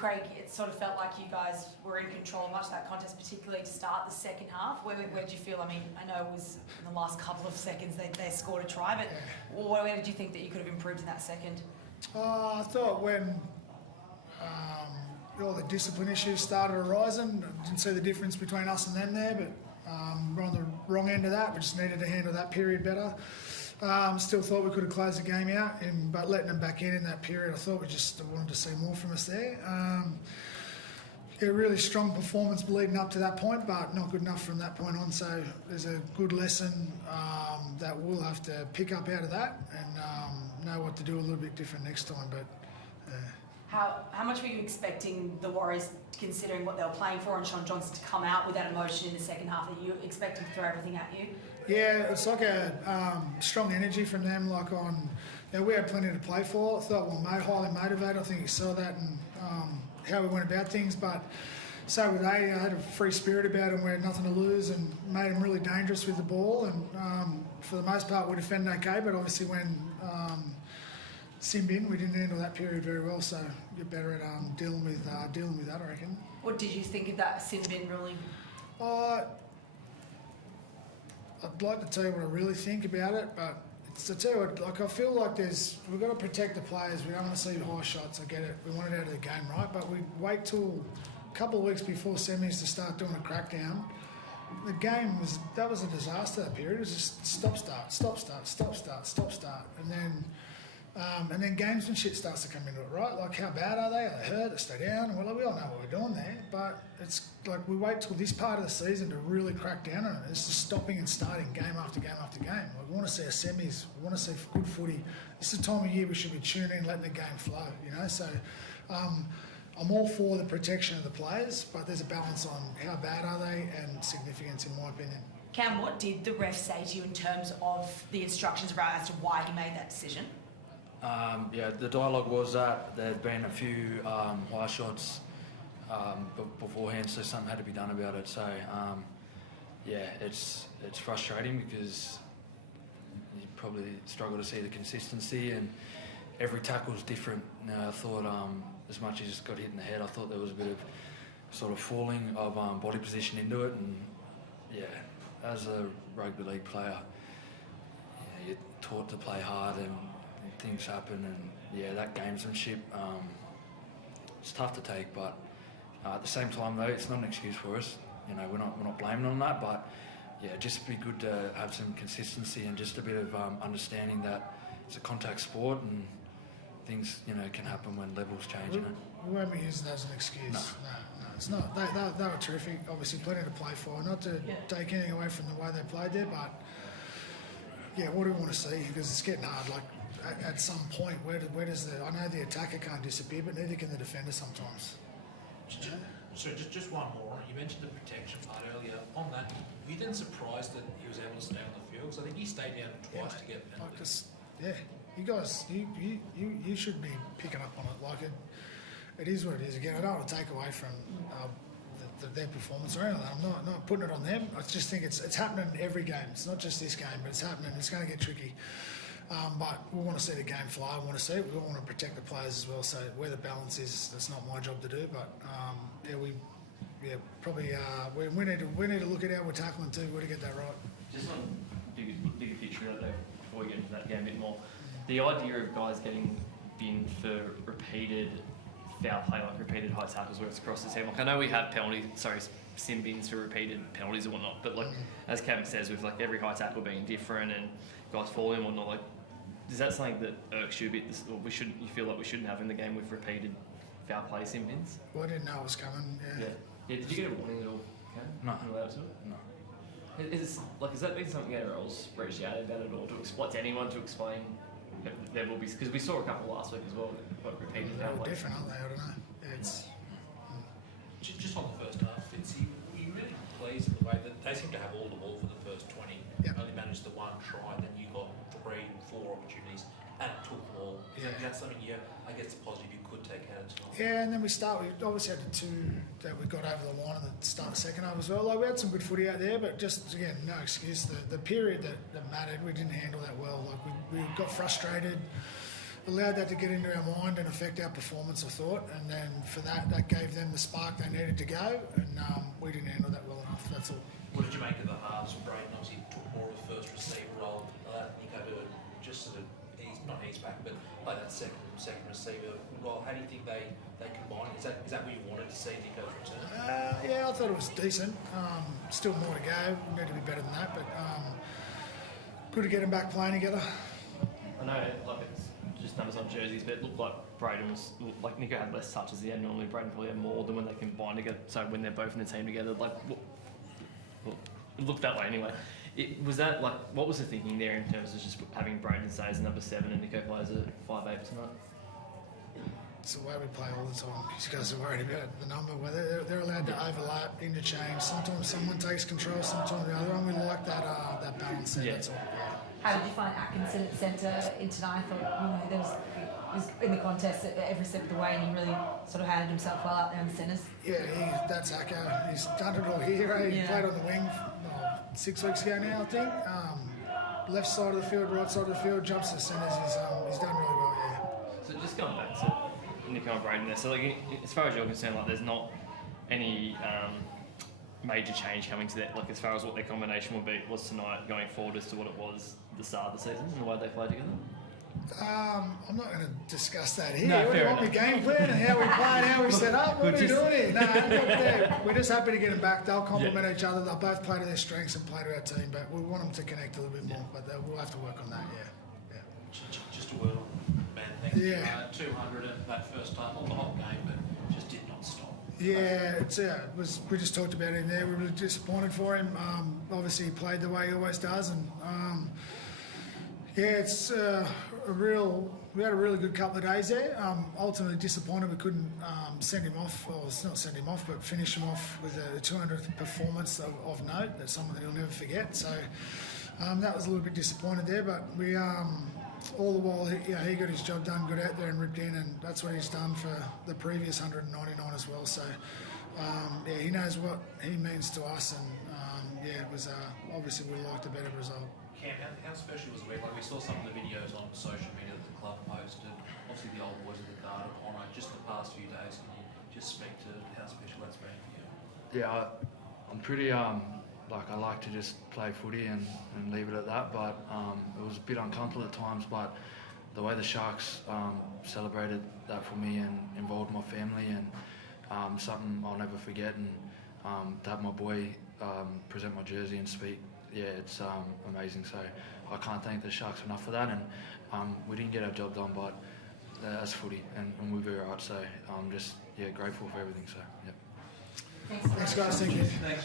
Craig, it sort of felt like you guys were in control of much of that contest, particularly to start the second half. Where did you feel? I mean, I know it was in the last couple of seconds they scored a try, but where did you think that you could have improved in that second? I thought when all the discipline issues started arising, I didn't see the difference between us and them there, but we're on the wrong end of that. We just needed to handle that period better. Still thought we could have closed the game out, but letting them back in that period, I thought we just wanted to see more from us there. A really strong performance leading up to that point, but not good enough from that point on. So there's a good lesson that we'll have to pick up out of that and know what to do a little bit different next time. But how much were you expecting the Warriors, considering what they were playing for, and Sean Johnson to come out with that emotion in the second half? That you expected to throw everything at you? Yeah, it's like a strong energy from them. We had plenty to play for. I thought we were highly motivated. I think you saw that in how we went about things. But so with they had a free spirit about them. We had nothing to lose and made them really dangerous with the ball. And for the most part, we defended okay. But obviously, when Simbin, we didn't handle that period very well. So get better at dealing with that, I reckon. What did you think of that Simbin ruling? I'd like to tell you what I really think about it, but I tell you what, I feel like we've got to protect the players. We don't want to see high shots. I get it. We want it out of the game, right? But we wait till a couple of weeks before semis to start doing a crackdown. The game was a disaster. That period. It was just stop start, and then gamesmanship starts to come into it, right? Like, how bad are they? Are they hurt? They stay down? Well, we all know what we're doing there, but it's like we wait till this part of the season to really crack down on it. It's just stopping and starting game after game after game. Like, we want to see our semis. We want to see good footy. This is the time of year we should be tuning in, letting the game flow, you know? So I'm all for the protection of the players, but there's a balance on how bad are they and significance, in my opinion. Cam, what did the ref say to you in terms of the instructions as to why he made that decision? The dialogue was that there had been a few high shots beforehand, so something had to be done about it. So, it's frustrating because you probably struggle to see the consistency, and every tackle's different. Now, I thought as much as he just got hit in the head, I thought there was a bit of sort of falling of body position into it, and as a rugby league player, you're taught to play hard and things happen, and that gamesmanship, it's tough to take, but at the same time though, it's not an excuse for us. You know, we're not blaming on that, but just be good to have some consistency and just a bit of understanding that it's a contact sport and things, can happen when levels change. We won't be using that as an excuse. No, it's not. They were terrific. Obviously, plenty to play for. Not to take anything away from the way they played there, but what do we want to see? Because it's getting hard. Like, at some point, where does I know the attacker can't disappear, but neither can the defender sometimes. So just one more. You mentioned the protection part earlier. On that, were you then surprised that he was able to stay on the field? Because I think he stayed down twice to get penalties. You guys, you should be picking up on it. Like, it is what it is. Again, I don't want to take away from their performance or anything. I'm not putting it on them. I just think it's happening in every game. It's not just this game, but it's happening. It's going to get tricky. But we want to see the game fly. We want to see it. We want to protect the players as well. So where the balance is, that's not my job to do. But we need to look at how we're tackling too. Where to get that right. Just on bigger picture though, before we get into that game a bit more, the idea of guys getting binned for repeated foul play, like repeated high tackles where it's across the team. Like, I know we have sin bins for repeated penalties and whatnot, but as Kevin says, with every high tackle being different and guys falling and whatnot, is that something that irks you a bit, or you feel like we shouldn't have in the game with repeated foul play sin bins? Well, I didn't know it was coming. Did you get a warning at all, Cam? No. Allowed to it? No. Has that been something anyone else reached out about it, or to anyone to explain? There will be, because we saw a couple last week as well that got repeated. They were different, aren't they? I don't know. Just on the first half, Fitzy, were you really pleased with the way that they seemed to have all the ball for the first 20, only managed the one try, then you got 3 and 4 opportunities and took them all. That's something I guess the positive you could take out as well. Yeah, and then we obviously had the 2 that we got over the line at the start of the second half as well. We had some good footy out there, but just, again, no excuse. The period that mattered, we didn't handle that well. We got frustrated. allowed that to get into our mind and affect our performance, I thought. And then for that gave them the spark they needed to go, and we didn't handle that well enough. That's all. What did you make of the halves? Braden obviously took more of a first receiver role. Nico to just sort of ease back, but play that second receiver role. How do you think they combine? Is that what you wanted to see Nico's return? Yeah, I thought it was decent. Still more to go. We need to be better than that, but good to get them back playing together. I know, like it's just numbers on jerseys, but it looked like like Nico had less touches at the end. Normally, Braden probably had more than when they combine together. So when they're both in the team together, like, well, it looked that way anyway. Was that like, what was the thinking there in terms of just having Braden stay as number 7 and Nico plays at 5'8" tonight? It's the way we play all the time. These guys are worried about the number, whether they're allowed to overlap, interchange. Sometimes someone takes control, sometimes the other one. We like that balance there. Yeah. That's all. How did you find Atkinson at centre in tonight? I thought, there was in the contest at every step of the way, and he really sort of handled himself well out there in the centres. Yeah, that's Acco. He's done it all here. He played on the wing 6 weeks ago now, I think. Left side of the field, right side of the field, jumps to the centres. He's done really well, yeah. So just going back to Nico and Braden there. So like, as far as you're concerned, like there's not any major change coming to that. Like as far as what their combination was tonight going forward as to what it was the start of the season and the way they played together. I'm not going to discuss that here. No, We fair want the enough. game plan and how we play and how we set up. What are we Just- doing here? No, we're just happy to get them back. They'll complement each other. They'll both play to their strengths and play to our team, but we want them to connect a little bit more. But we'll have to work on that, yeah. Just a word on Man. Thank you. Yeah. 200 at that first time, not the whole game, but just did not stop. Yeah, we just talked about him there. We were really disappointed for him. Obviously, he played the way he always does, and it's we had a really good couple of days there. Ultimately disappointed we couldn't send him off, or not send him off, but finish him off with a 200th performance of note. That's something that he'll never forget. So that was a little bit disappointed there, but we all the while he got his job done good out there and ripped in, and that's what he's done for the previous 199 as well. So he knows what he means to us, and it was obviously we liked a better result. Cam, how special was the week? Like we saw some of the videos on social media that the club posted. Obviously, the old boys of the guard of honour. Just the past few days, can you just speak to how special that's been for you? Yeah, I'm pretty I like to just play footy and leave it at that. But it was a bit uncomfortable at times. But the way the Sharks celebrated that for me and involved my family and something I'll never forget. And to have my boy present my jersey and speak. Yeah, it's amazing. So I can't thank the Sharks enough for that. And we didn't get our job done, but that's footy, and we're very right. So I'm just grateful for everything. So yeah. Thanks, Thanks, guys. Thank you. Thanks.